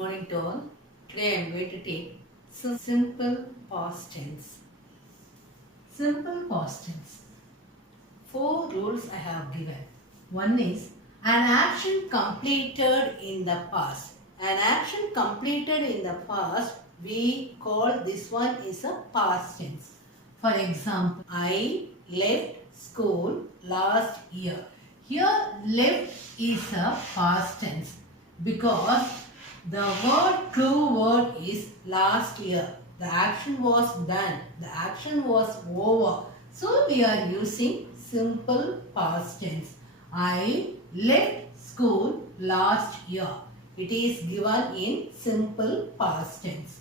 Morning to all. Today I am going to take some simple past tense. Simple past tense. 4 rules I have given. One is an action completed in the past. An action completed in the past, we call this one is a past tense. For example, I left school last year. Here left is a past tense because the true word is last year. The action was done. The action was over. So we are using simple past tense. I left school last year. It is given in simple past tense.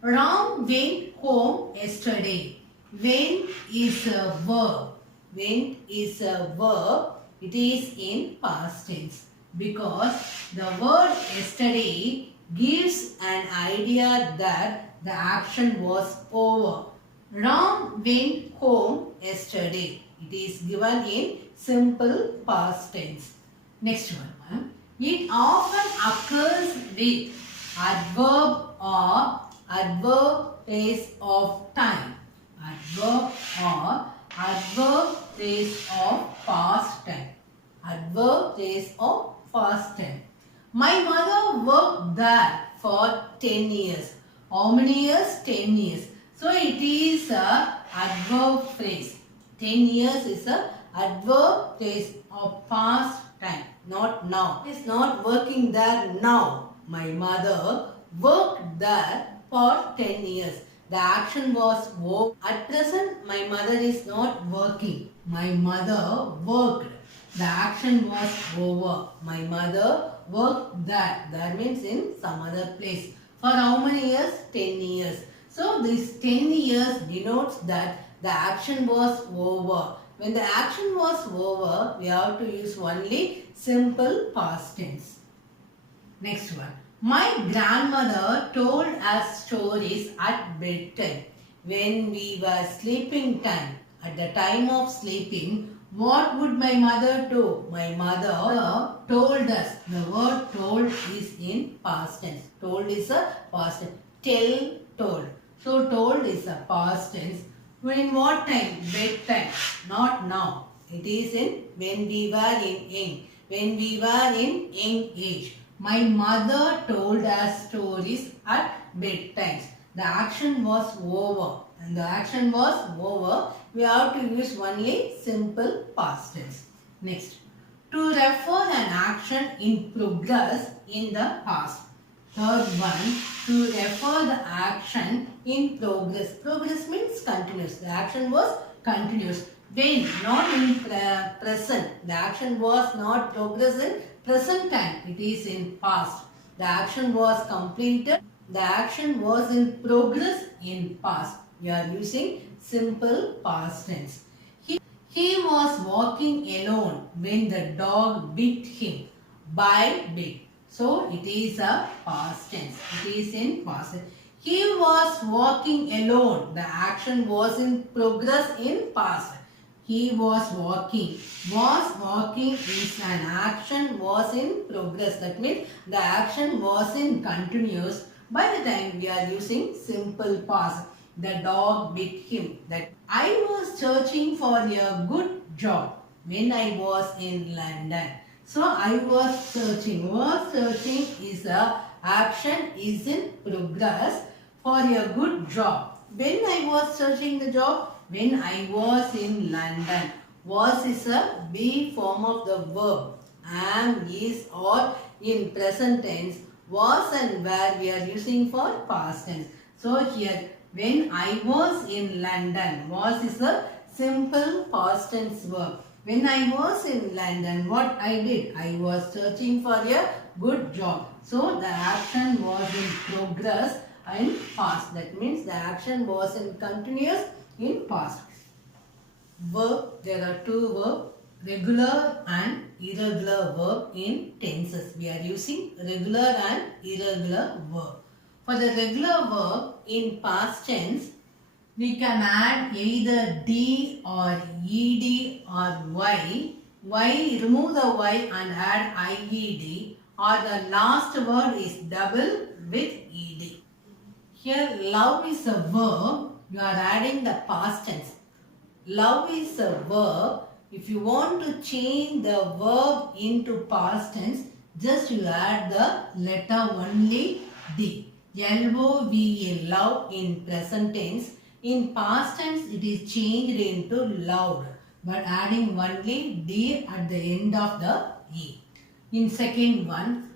Ram went home yesterday. Went is a verb. Went is a verb. It is in past tense because the word yesterday gives an idea that the action was over. Ram went home yesterday. It is given in simple past tense. Next one. It often occurs with adverb or adverb phrase of time. Adverb or adverb phrase of past time. Adverb phrase of past time. My mother worked there for 10 years. How many years? 10 years. So it is a adverb phrase. 10 years is a adverb phrase of past time, not now. Is not working there now. My mother worked there for 10 years. The action was work. At present, my mother is not working. My mother worked. The action was over. My mother worked there. That means in some other place. For how many years? 10 years. So this 10 years denotes that the action was over. When the action was over, we have to use only simple past tense. Next one. My grandmother told us stories at bedtime. When we were sleeping time, at the time of sleeping, what would my mother do? My mother told us. The word told is in past tense. Told is a past tense. Tell, told. So told is a past tense. In what time? Bedtime. Not now. It is in when we were in young. When we were in young age. My mother told us stories at bedtimes. The action was over. And the action was over. We have to use only simple past tense. Next. To refer an action in progress in the past. Third one. To refer the action in progress. Progress means continuous. The action was continuous. When? Not in present. The action was not progress in present time. It is in past. The action was completed. The action was in progress in past. We are using simple past tense. He was walking alone when the dog bit him. Bit. So it is a past tense. It is in past tense. He was walking alone. The action was in progress in past. He was walking. Was walking is an action was in progress. That means the action was in continuous. By the time we are using simple past. The dog bit him. That I was searching for a good job when I was in London. So I was searching. Was searching is a action is in progress for a good job. When I was searching the job, when I was in London. Was is a be form of the verb. Am, is or in present tense. Was and were we are using for past tense. So here when I was in London. Was is a simple past tense verb. When I was in London, what I did? I was searching for a good job. So the action was in progress in past. That means the action was in continuous in past. Verb, there are two verbs, regular and irregular verb in tenses. We are using regular and irregular verb. For the regular verb in past tense, we can add either D or ED or Y. Remove the Y and add IED, or the last word is double with ed. Here love is a verb, you are adding the past tense. Love is a verb. If you want to change the verb into past tense, just you add the letter only D. L-O-V-E, love in present tense. In past tense, it is changed into loud, but adding only D at the end of the E. In second one,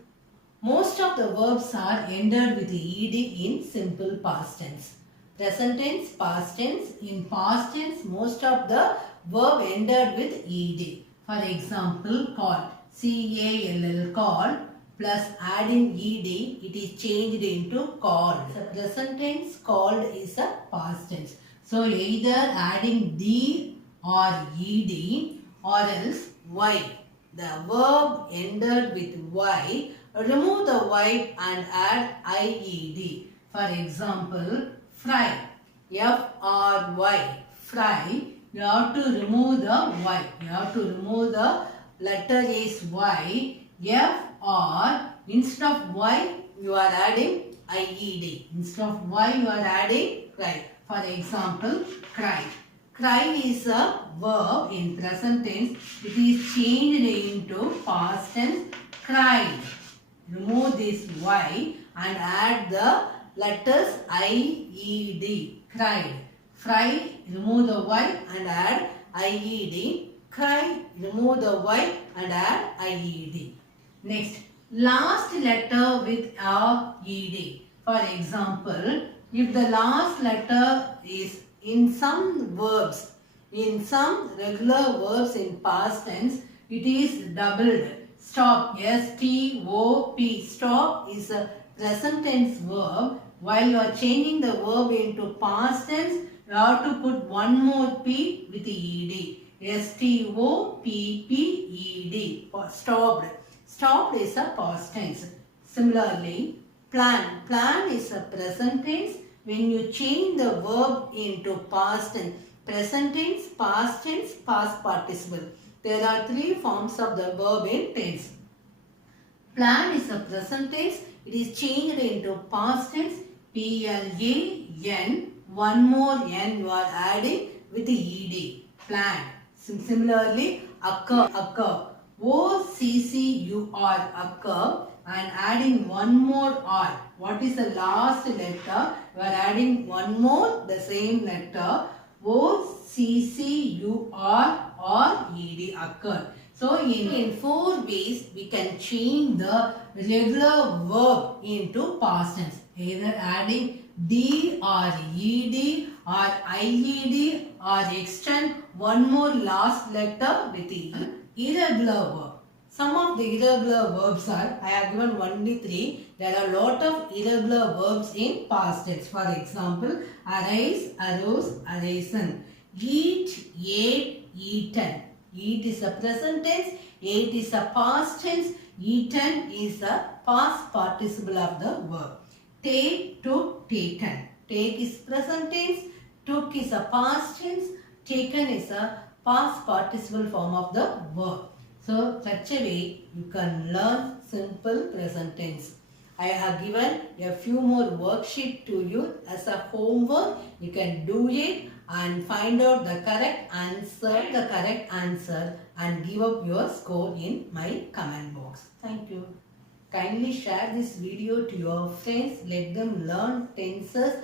most of the verbs are ended with ed in simple past tense. Present tense, past tense. In past tense, most of the verb ended with ed. For example, call, C-A-L-L, call, plus adding ed, it is changed into called. So, present tense, called is a past tense. So, either adding d or ed or else y. The verb ended with y, remove the y and add ied. For example, fry, F-R-Y, fry, you have to remove the y. You have to remove the letter is y, F-R, instead of y, you are adding ied. Instead of y, you are adding cry. For example, cry. Cry is a verb in present tense. It is changed into past tense, cried. Remove this y and add the letters ied, cried. Fry, remove the y and add ied. Cry, remove the y and add ied. Next, last letter with ed. For example, if the last letter is in some verbs, in some regular verbs in past tense, it is doubled. Stop, S-T-O-P, stop is a present tense verb. While you are changing the verb into past tense, you have to put one more P with ed. S-T-O-P-P-E-D, stopped. Stopped is a past tense. Similarly, plan. Plan is a present tense. When you change the verb into past tense, present tense, past participle. There are three forms of the verb in tense. Plan is a present tense. It is changed into past tense, P-L-A-N. One more N you are adding with ed. Plan. Similarly, occur. O-C-C-U-R, occur, and adding one more R. What is the last letter? You are adding one more, the same letter, O-C-C-U-R or E-D, occur. So, in four ways, we can change the regular verb into past tense. Either adding D or ED or IED or extend one more last letter with E. Irregular verb. Some of the irregular verbs are, I have given only three. There are a lot of irregular verbs in past tense. For example, arise, arose, arisen. Eat, ate, eaten. Eat is a present tense, ate is a past tense, eaten is a past participle of the verb. Take, took, taken. Take is present tense, took is a past tense, taken is a past participle form of the verb. So, such a way you can learn simple present tense. I have given a few more worksheets to you as a homework. You can do it and find out the correct answer and give up your score in my comment box. Thank you. Kindly share this video to your friends. Let them learn tenses